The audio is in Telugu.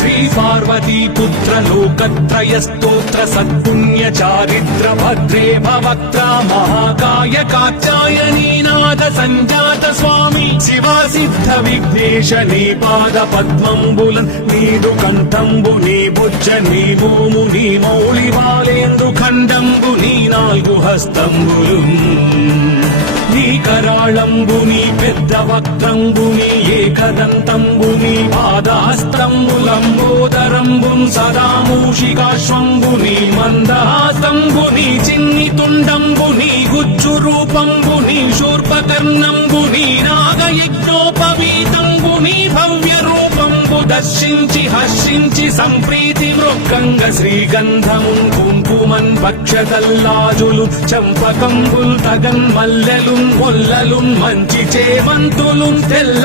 శ్రీ పార్వతీ పుత్ర లోకత్రయ స్తోత్ర సత్పుణ్య చారిత్ర భద్రే భవక్త్ర మహాకాయ కాత్యాయనీనాథ సంజాత స్వామి శివా సిద్ధ విఘ్నేశ నీ పాద పద్మంబులన్ నీదు కంఠంబు నీ బుజ్జ నీ భూము నీ మౌళి బాలేందు ఖండంబు నీ నాలుగు హస్తంబులు నీ కరాళంబుని పెద్ద వక్త్రంబుని ఏకదంతంబుని పాదహస్తంబులంబోదరంబున్ సదా మూషికాశ్వంబుని మందహాస్తంబుని చిన్ని తుండంబుని గుజ్జు రూపంబుని శూర్పకర్ణంబుని నాగయజ్ఞోపవీతంబుని భవ్య రూపంబు దర్శించి హర్షించి సంప్రీతి మృక్కంగ శ్రీగంధమున్ కుంకుమన్ భక్షతల్లాజులు చంపకంబుల్ తగన్ మల్లెలు మొల్లలు మంచి చేమంతులు తెల్ల